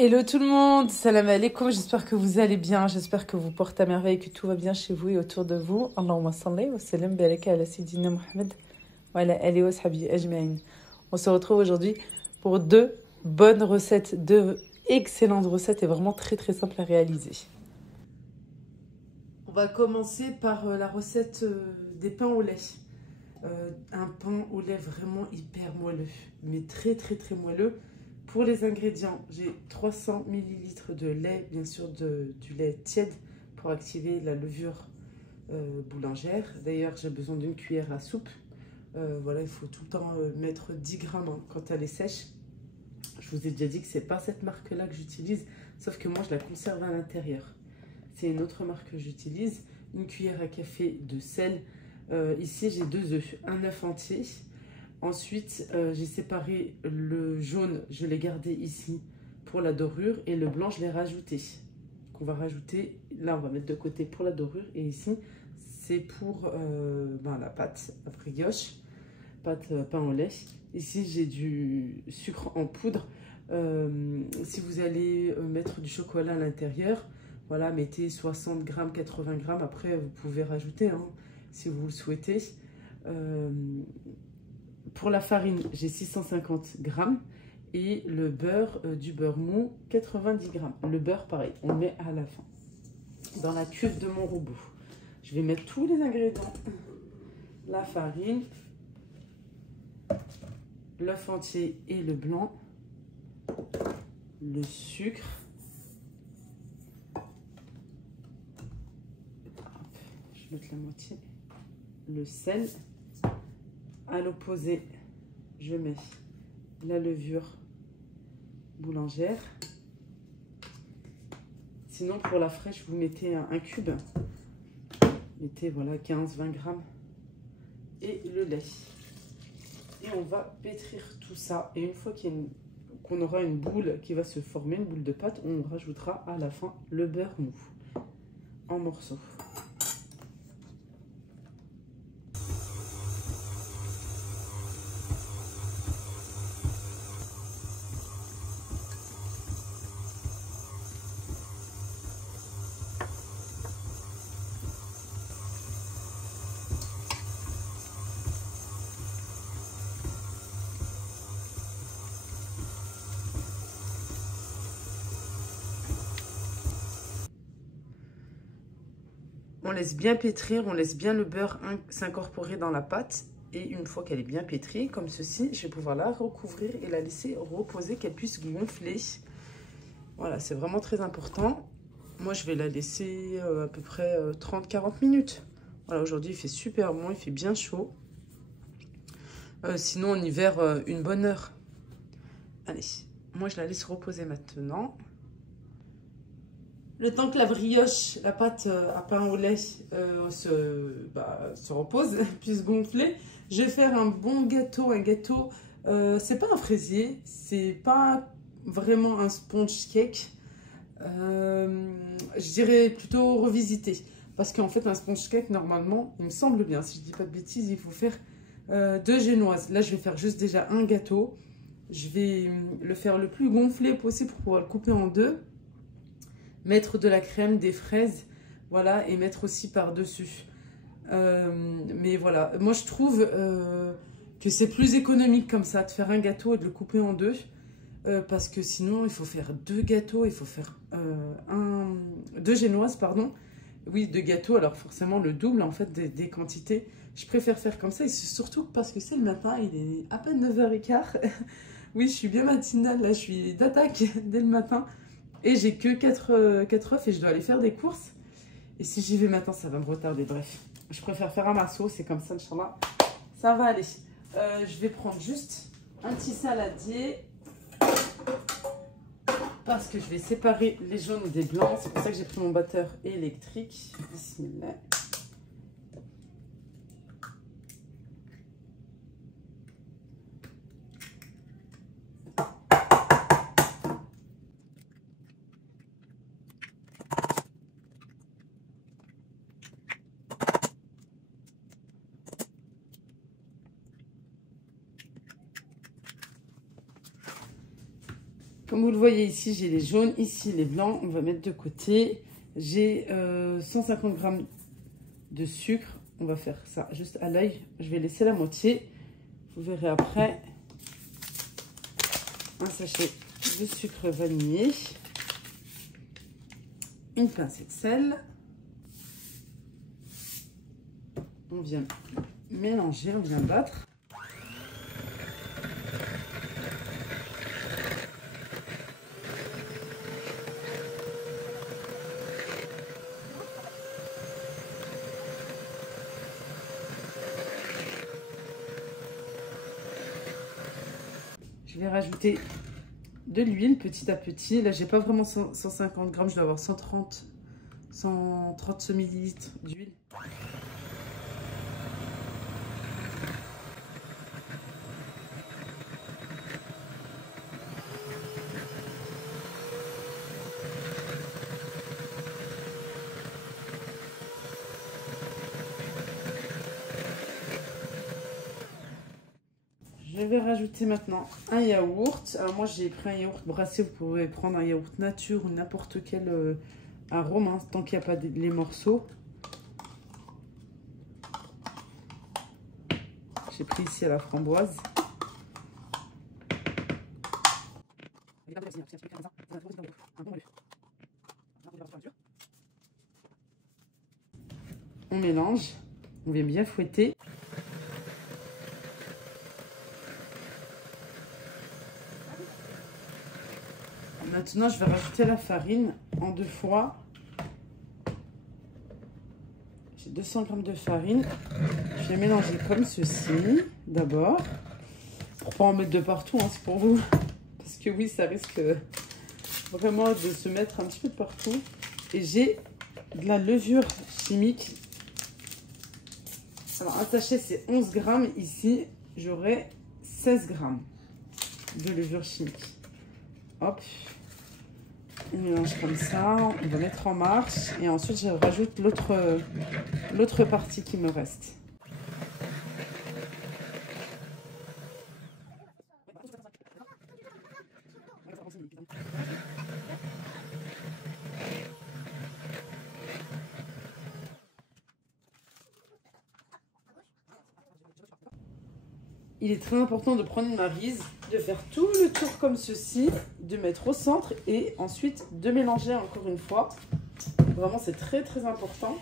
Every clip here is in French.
Hello tout le monde, salam alaikum, j'espère que vous allez bien, j'espère que vous portez à merveille, que tout va bien chez vous et autour de vous. Allahumma salli wa sallam baraka ala sayyidina Muhammad wa ala alihi wa sahbihi ajma'in. On se retrouve aujourd'hui pour deux bonnes recettes, deux excellentes recettes et vraiment très très simples à réaliser. On va commencer par la recette des pains au lait. Un pain au lait vraiment hyper moelleux, mais très très très moelleux. Pour les ingrédients, j'ai 300 ml de lait, bien sûr du lait tiède pour activer la levure boulangère. D'ailleurs, j'ai besoin d'une cuillère à soupe. Voilà, il faut tout le temps mettre 10 grammes hein, quand elle est sèche. Je vous ai déjà dit que ce n'est pas cette marque-là que j'utilise, sauf que moi, je la conserve à l'intérieur. C'est une autre marque que j'utilise. Une cuillère à café de sel. Ici, j'ai 2 œufs, un œuf entier. Ensuite, j'ai séparé le jaune, je l'ai gardé ici pour la dorure et le blanc, je l'ai rajouté. Qu'on va rajouter, là on va mettre de côté pour la dorure et ici c'est pour la pâte à brioche, pâte pain au lait. Ici j'ai du sucre en poudre. Si vous allez mettre du chocolat à l'intérieur, voilà, mettez 60 grammes, 80 grammes. Après vous pouvez rajouter hein, si vous le souhaitez. Pour la farine, j'ai 650 grammes et le beurre, du beurre mou, 90 grammes. Le beurre, pareil, on le met à la fin. Dans la cuve de mon robot, je vais mettre tous les ingrédients. La farine, l'œuf entier et le blanc, le sucre, je vais mettre la moitié, le sel. À l'opposé, je mets la levure boulangère. Sinon, pour la fraîche, vous mettez un cube. Mettez voilà 15-20 grammes. Et le lait. Et on va pétrir tout ça. Et une fois qu'on aura une boule qui va se former, une boule de pâte, on rajoutera à la fin le beurre mou en morceaux. On laisse bien pétrir, on laisse bien le beurre s'incorporer dans la pâte. Et une fois qu'elle est bien pétrie, comme ceci, je vais pouvoir la recouvrir et la laisser reposer, qu'elle puisse gonfler. Voilà, c'est vraiment très important. Moi, je vais la laisser à peu près 30-40 minutes. Voilà, aujourd'hui, il fait super bon, il fait bien chaud. Sinon, en hiver, une bonne heure. Allez, moi, je la laisse reposer maintenant. Le temps que la brioche, la pâte à pain au lait se repose, puisse gonfler, je vais faire un bon gâteau. Un gâteau, c'est pas un fraisier, c'est pas vraiment un sponge cake. Je dirais plutôt revisité. Parce qu'en fait, un sponge cake, normalement, il me semble bien, si je dis pas de bêtises, il faut faire 2 génoises. Là, je vais faire juste déjà un gâteau. Je vais le faire le plus gonflé possible pour pouvoir le couper en deux. Mettre de la crème, des fraises, voilà, et mettre aussi par-dessus. Mais voilà, moi je trouve que c'est plus économique comme ça, de faire un gâteau et de le couper en deux. Parce que sinon, il faut faire 2 gâteaux, il faut faire 2 génoises, pardon. Oui, 2 gâteaux, alors forcément le double en fait des quantités. Je préfère faire comme ça, et surtout parce que c'est le matin, il est à peine 9h15. Oui, je suis bien matinale, là, je suis d'attaque dès le matin. Et j'ai que 4 œufs et je dois aller faire des courses. Et si j'y vais maintenant, ça va me retarder. Bref, je préfère faire un masseau, c'est comme ça, Inch'Allah. Ça va aller. Je vais prendre juste un petit saladier. Parce que je vais séparer les jaunes des blancs. C'est pour ça que j'ai pris mon batteur électrique. Bismillah. Comme vous le voyez ici, j'ai les jaunes, ici les blancs. On va mettre de côté. J'ai 150 g de sucre. On va faire ça juste à l'œil. Je vais laisser la moitié. Vous verrez après. Un sachet de sucre vanillé. Une pincée de sel. On vient mélanger, on vient battre. Je vais rajouter de l'huile petit à petit. Là, j'ai pas vraiment 150 grammes, je dois avoir 130 ml d'huile. Je vais rajouter maintenant un yaourt. Alors moi j'ai pris un yaourt brassé, vous pouvez prendre un yaourt nature ou n'importe quel arôme, hein, tant qu'il n'y a pas les morceaux. J'ai pris ici à la framboise. On mélange, on vient bien fouetter. Maintenant, je vais rajouter la farine en 2 fois. J'ai 200 g de farine. Je vais mélanger comme ceci, d'abord. Pour pas en mettre de partout, hein, c'est pour vous. Parce que oui, ça risque vraiment de se mettre un petit peu de partout. Et j'ai de la levure chimique. Alors, un sachet, c'est 11 g. Ici, j'aurai 16 g de levure chimique. Hop. On mélange comme ça, on va mettre en marche et ensuite je rajoute l'autre partie qui me reste. Il est très important de prendre une maryse, de faire tout le tour comme ceci, de mettre au centre et ensuite de mélanger encore une fois. Vraiment, c'est très très important.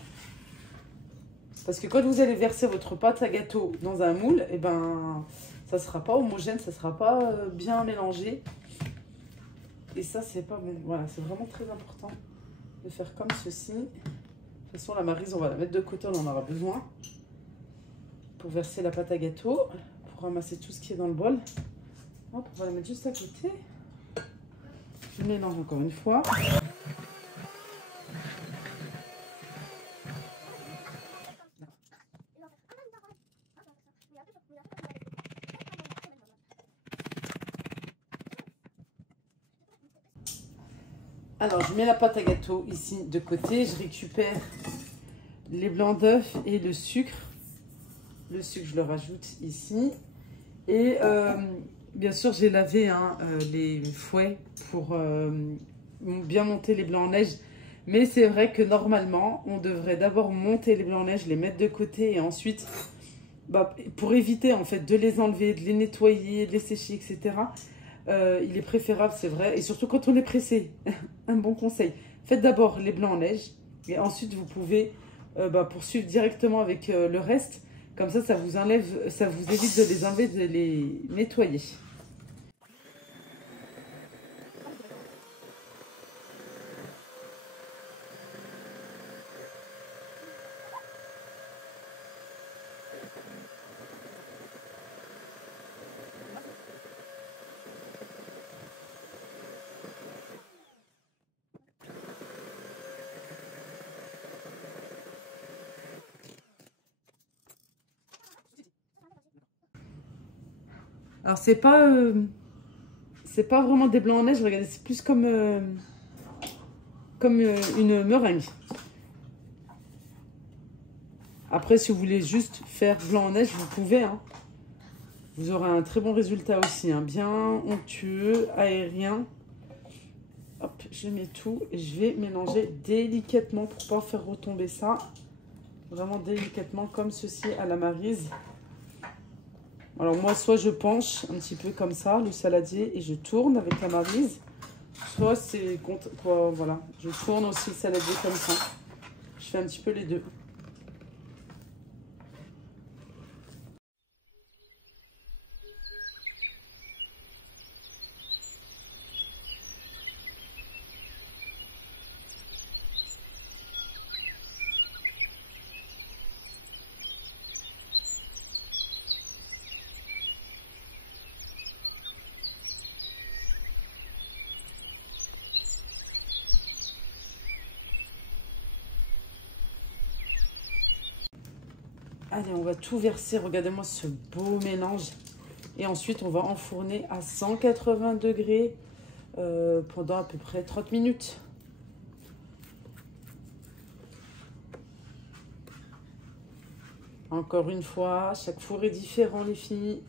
Parce que quand vous allez verser votre pâte à gâteau dans un moule, et ben, ça ne sera pas homogène, ça ne sera pas bien mélangé. Et ça, c'est pas bon. Voilà, c'est vraiment très important de faire comme ceci. De toute façon, la maryse, on va la mettre de côté, on en aura besoin. Pour verser la pâte à gâteau. Ramasser tout ce qui est dans le bol. Hop, on va la mettre juste à côté. Je mélange encore une fois. Alors, je mets la pâte à gâteau ici de côté. Je récupère les blancs d'œufs et le sucre. Le sucre, je le rajoute ici. Et bien sûr, j'ai lavé les fouets pour bien monter les blancs en neige. Mais c'est vrai que normalement, on devrait d'abord monter les blancs en neige, les mettre de côté et ensuite, pour éviter en fait de les enlever, de les nettoyer, de les sécher, etc. Il est préférable, c'est vrai, et surtout quand on est pressé. Un bon conseil. Faites d'abord les blancs en neige et ensuite vous pouvez poursuivre directement avec le reste. Comme ça vous enlève, ça vous évite de les enlever, de les nettoyer. Alors c'est pas vraiment des blancs en neige, regardez, c'est plus comme une meringue. Après, si vous voulez juste faire blanc en neige, vous pouvez. Hein. Vous aurez un très bon résultat aussi, hein, bien onctueux, aérien. Hop, je mets tout et je vais mélanger délicatement pour ne pas faire retomber ça. Vraiment délicatement comme ceci à la Maryse. Alors moi, soit je penche un petit peu comme ça, le saladier, et je tourne avec la Maryse. Soit c'est... Voilà, je tourne aussi le saladier comme ça. Je fais un petit peu les deux. Allez, on va tout verser. Regardez-moi ce beau mélange. Et ensuite, on va enfourner à 180 degrés pendant à peu près 30 minutes. Encore une fois, chaque four est différent, les filles.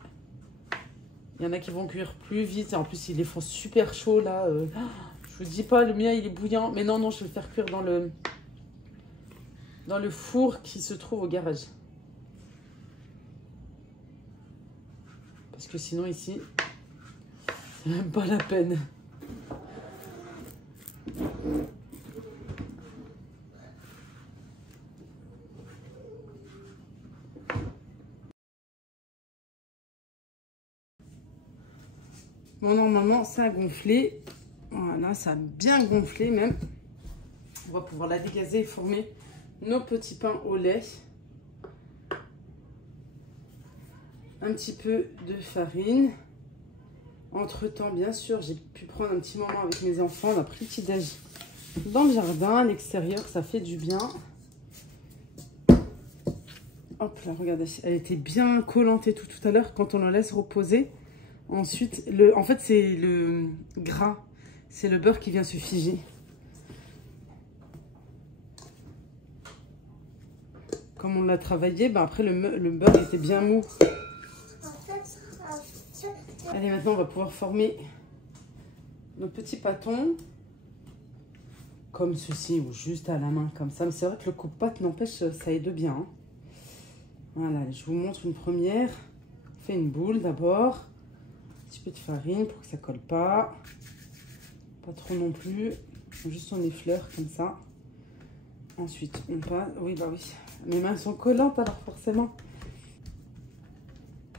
Il y en a qui vont cuire plus vite. En plus, ils les font super chaud, là. Je vous dis pas, le mien, il est bouillant. Mais non, non, je vais le faire cuire dans le four qui se trouve au garage. Parce que sinon, ici, c'est même pas la peine. Bon, normalement, ça a gonflé. Voilà, ça a bien gonflé même. On va pouvoir la dégazer et former nos petits pains au lait. Un petit peu de farine. Entre-temps, bien sûr, j'ai pu prendre un petit moment avec mes enfants. On a pris le petit-déj dans le jardin, à l'extérieur. Ça fait du bien. Hop là, regardez. Elle était bien collante et tout à l'heure quand on la laisse reposer. Ensuite, en fait, c'est le gras. C'est le beurre qui vient se figer. Comme on l'a travaillé, ben après le beurre était bien mou. Allez, maintenant on va pouvoir former nos petits pâtons. Comme ceci, ou juste à la main, comme ça. Mais c'est vrai que le coupe-pâte, n'empêche, ça aide bien. Hein. Voilà, je vous montre une première. On fait une boule d'abord. Un petit peu de farine pour que ça colle pas. Pas trop non plus. Juste on effleure comme ça. Ensuite, on passe... Oui, bah oui. Mes mains sont collantes, alors forcément.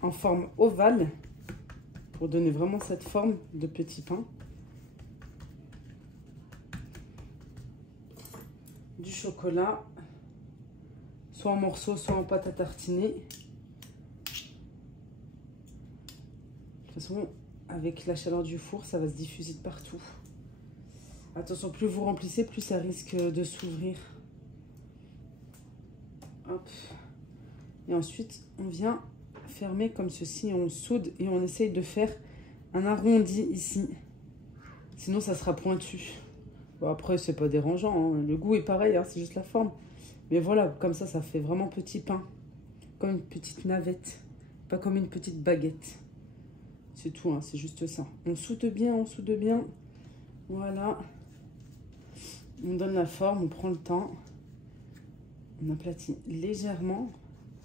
En forme ovale. Pour donner vraiment cette forme de petit pain. Du chocolat. Soit en morceaux, soit en pâte à tartiner. De toute façon, avec la chaleur du four, ça va se diffuser de partout. Attention, plus vous remplissez, plus ça risque de s'ouvrir. Hop. Et ensuite, on vient fermer comme ceci. On soude et on essaye de faire un arrondi ici. Sinon, ça sera pointu. Bon, après, c'est pas dérangeant. Hein. Le goût est pareil, hein, c'est juste la forme. Mais voilà, comme ça fait vraiment petit pain. Comme une petite navette. Pas comme une petite baguette. C'est tout, hein, c'est juste ça. On soude bien, on soude bien. Voilà. On donne la forme, on prend le temps. On aplatit légèrement.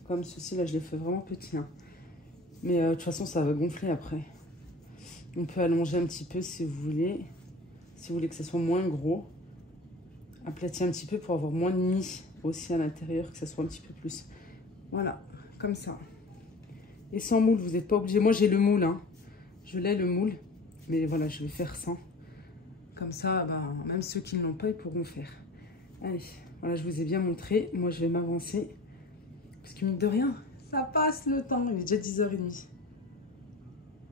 Comme ceci, là, je l'ai fait vraiment petit. Hein. Mais de toute façon, ça va gonfler après. On peut allonger un petit peu si vous voulez. Si vous voulez que ça soit moins gros. Aplatir un petit peu pour avoir moins de mie aussi à l'intérieur, que ça soit un petit peu plus. Voilà, comme ça. Et sans moule, vous n'êtes pas obligé. Moi, j'ai le moule. Hein. Je l'ai, le moule. Mais voilà, je vais faire sans. Comme ça, ben, même ceux qui ne l'ont pas, ils pourront faire. Allez, voilà, je vous ai bien montré. Moi, je vais m'avancer. Parce que mine de rien, ça passe le temps. Il est déjà 10h30.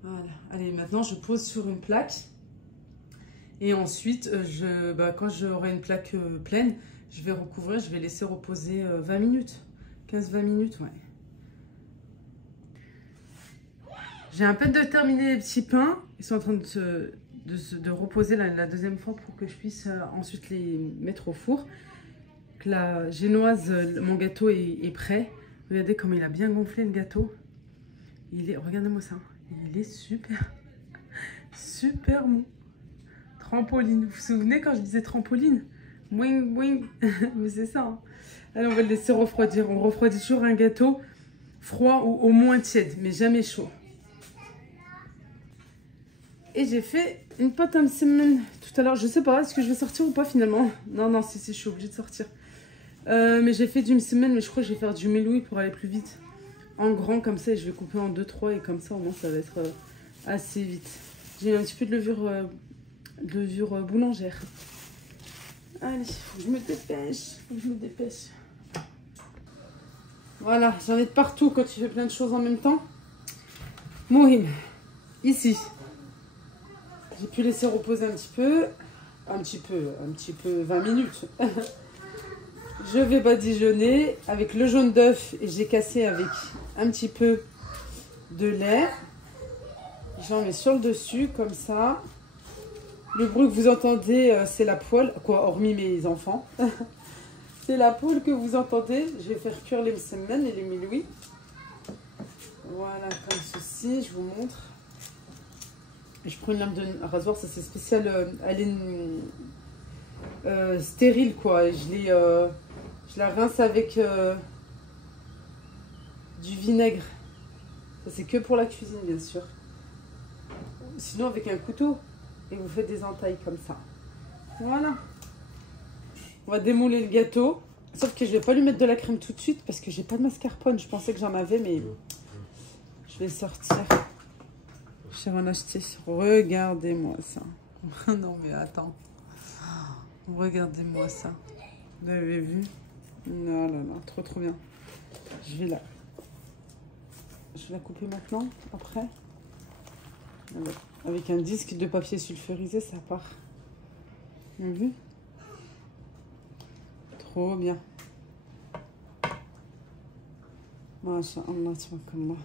Voilà. Allez, maintenant, je pose sur une plaque. Et ensuite, quand j'aurai une plaque pleine, je vais recouvrir. Je vais laisser reposer 20 minutes. 15-20 minutes, ouais. J'ai à peine de terminer les petits pains. Ils sont en train de reposer la deuxième fois pour que je puisse ensuite les mettre au four. La génoise, mon gâteau est prêt. Regardez comme il a bien gonflé le gâteau. Regardez-moi ça. Il est super, super mou. Trampoline. Vous vous souvenez quand je disais trampoline? Wing, wing. Mais c'est ça. Hein. Allez, on va le laisser refroidir. On refroidit toujours un gâteau froid ou au moins tiède, mais jamais chaud. Et j'ai fait une pâte à msemen tout à l'heure. Je sais pas, est-ce que je vais sortir ou pas finalement? Non, non, si, je suis obligée de sortir. Mais j'ai fait du msemen, mais je crois que je vais faire du meloui pour aller plus vite. En grand comme ça, et je vais couper en 2-3 et comme ça, au moins, ça va être assez vite. J'ai un petit peu de levure boulangère. Allez, faut que je me dépêche. Faut que je me dépêche. Voilà, j'en ai de partout quand tu fais plein de choses en même temps. Mohim, ici. J'ai pu laisser reposer un petit peu, 20 minutes. Je vais badigeonner avec le jaune d'œuf et j'ai cassé avec un petit peu de lait. J'en mets sur le dessus comme ça. Le bruit que vous entendez, c'est la poêle, quoi, hormis mes enfants. C'est la poêle que vous entendez. Je vais faire cuire les msemen et les melouis. Voilà, comme ceci, je vous montre. Je prends une lame de rasoir, ça c'est spécial, elle est stérile quoi. Et je la rince avec du vinaigre. Ça c'est que pour la cuisine bien sûr. Sinon avec un couteau et vous faites des entailles comme ça. Voilà. On va démouler le gâteau. Sauf que je vais pas lui mettre de la crème tout de suite parce que j'ai pas de mascarpone. Je pensais que j'en avais mais je vais sortir. Je vais en acheter. Regardez-moi ça. Non mais attends. Regardez-moi ça. Vous avez vu? Non, là, là, trop trop bien. Je vais la couper maintenant, après. Avec un disque de papier sulfurisé, ça part. Vous avez vu? Trop bien. Masha'Allah, tabarakallah.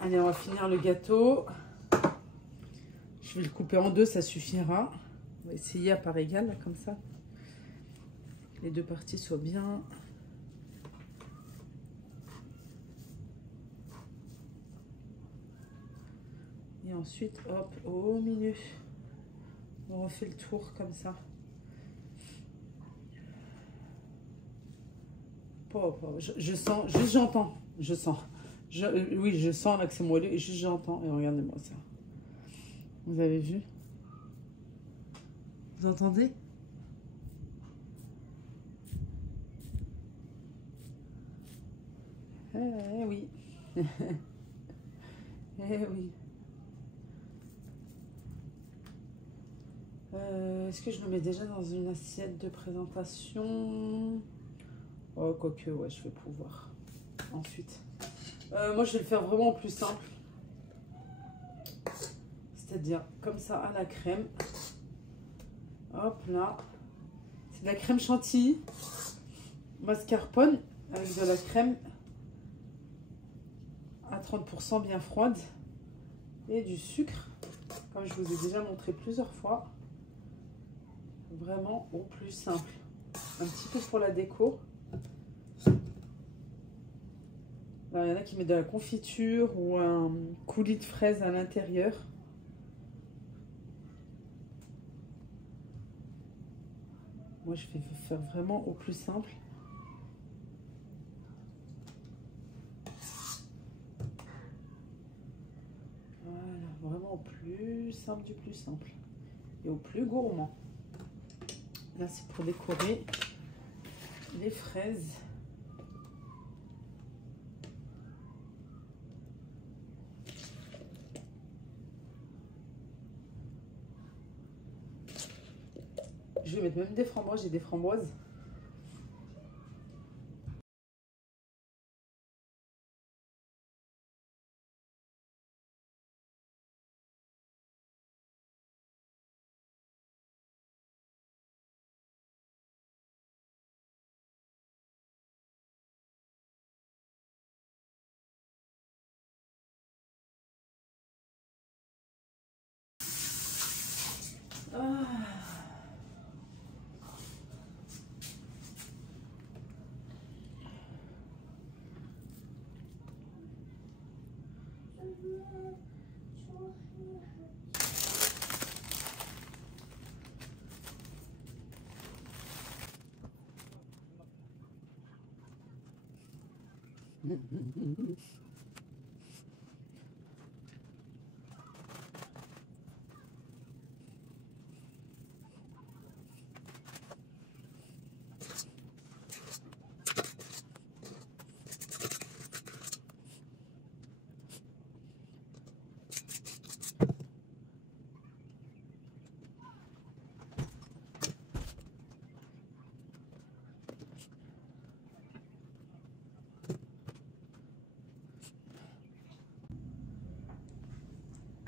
Allez, on va finir le gâteau. Je vais le couper en deux, ça suffira. On va essayer à part égale, là, comme ça. Les deux parties soient bien. Et ensuite, hop, au milieu. On refait le tour comme ça. Je sens, juste j'entends. Je sens. Oui, je sens là que c'est moelleux et juste j'entends. Et regardez-moi ça. Vous avez vu? Vous entendez? Eh oui. Eh oui. Est-ce que je le mets déjà dans une assiette de présentation? Oh, quoique, ouais, je vais pouvoir. Ensuite. Moi, je vais le faire vraiment plus simple. C'est-à-dire comme ça à la crème. Hop là. C'est de la crème chantilly. Mascarpone avec de la crème à 30% bien froide. Et du sucre. Comme je vous ai déjà montré plusieurs fois. Vraiment au plus simple. Un petit peu pour la déco. Alors, il y en a qui mettent de la confiture ou un coulis de fraises à l'intérieur. Moi, je vais faire vraiment au plus simple. Voilà, vraiment au plus simple du plus simple. Et au plus gourmand. Là, c'est pour décorer les fraises. Je vais mettre même des framboises, j'ai des framboises. Ah.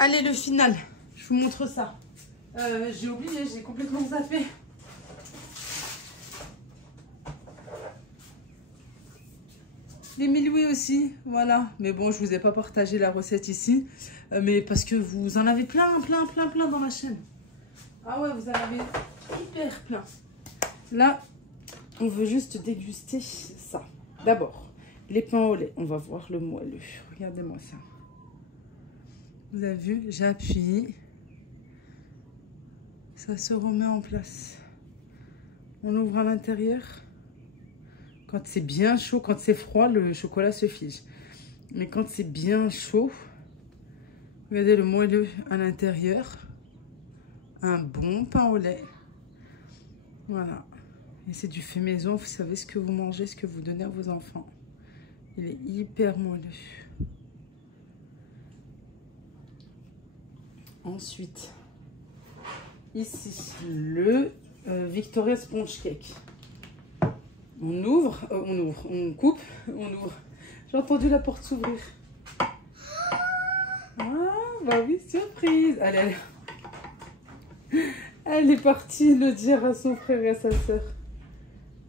Allez, le final, je vous montre ça. J'ai oublié, j'ai complètement zappé. Les 1000 louis aussi, voilà. Mais bon, je vous ai pas partagé la recette ici. Mais parce que vous en avez plein dans la chaîne. Ah ouais, vous en avez hyper plein. Là, on veut juste déguster ça. D'abord, les pains au lait. On va voir le moelleux. Regardez-moi ça. Vous avez vu, j'appuie. Ça se remet en place. On ouvre à l'intérieur. Quand c'est bien chaud, quand c'est froid, le chocolat se fige. Mais quand c'est bien chaud, regardez le moelleux à l'intérieur. Un bon pain au lait. Voilà. Et c'est du fait maison. Vous savez ce que vous mangez, ce que vous donnez à vos enfants. Il est hyper moelleux. Ensuite, ici, le Victoria Sponge Cake. On ouvre, on coupe, on ouvre. J'ai entendu la porte s'ouvrir. Ah, bah oui, surprise. Allez, allez. Elle est partie le dire à son frère et à sa soeur.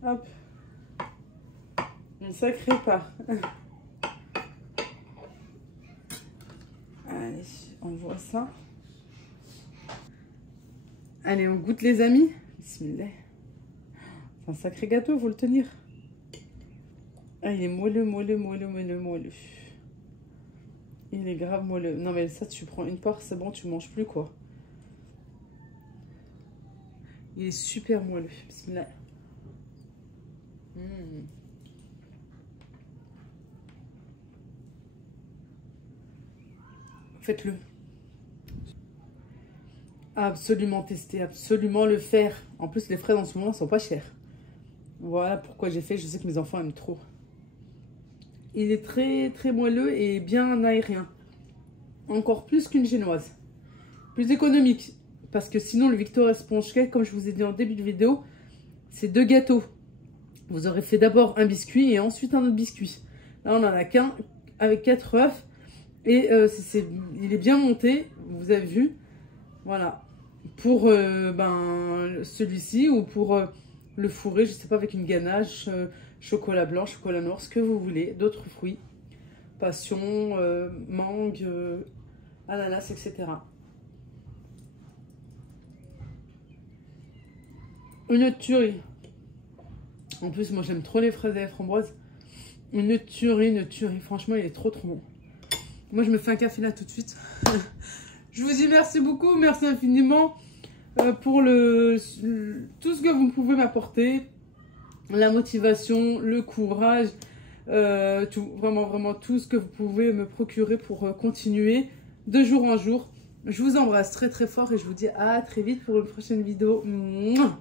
Hop. Un sacré pas. Allez, on voit ça. Allez, on goûte les amis. Bismillah. C'est un sacré gâteau, il faut le tenir. Ah, il est moelleux. Il est grave moelleux. Non mais ça, tu prends une part, c'est bon, tu manges plus quoi. Il est super moelleux. Bismillah. Faites-le. Absolument tester, absolument le faire. En plus, les fraises en ce moment sont pas chères. Voilà pourquoi j'ai fait. Je sais que mes enfants aiment trop. Il est très moelleux et bien aérien. Encore plus qu'une génoise. Plus économique. Parce que sinon, le Victoria Sponge Cake, comme je vous ai dit en début de vidéo, c'est 2 gâteaux. Vous aurez fait d'abord un biscuit et ensuite un autre biscuit. Là, on en a qu'un avec 4 œufs. Et il est bien monté, vous avez vu. Voilà. Pour celui-ci ou pour le fourrer, je sais pas, avec une ganache, chocolat blanc, chocolat noir, ce que vous voulez. D'autres fruits. Passion, mangue, ananas, etc. Une tuerie. En plus, moi j'aime trop les fraises et les framboises. Une tuerie. Franchement, il est trop bon. Moi, je me fais un café là tout de suite. Je vous dis merci beaucoup, merci infiniment pour tout ce que vous pouvez m'apporter. La motivation, le courage, tout, vraiment tout ce que vous pouvez me procurer pour continuer de jour en jour. Je vous embrasse très fort et je vous dis à très vite pour une prochaine vidéo. Mouah.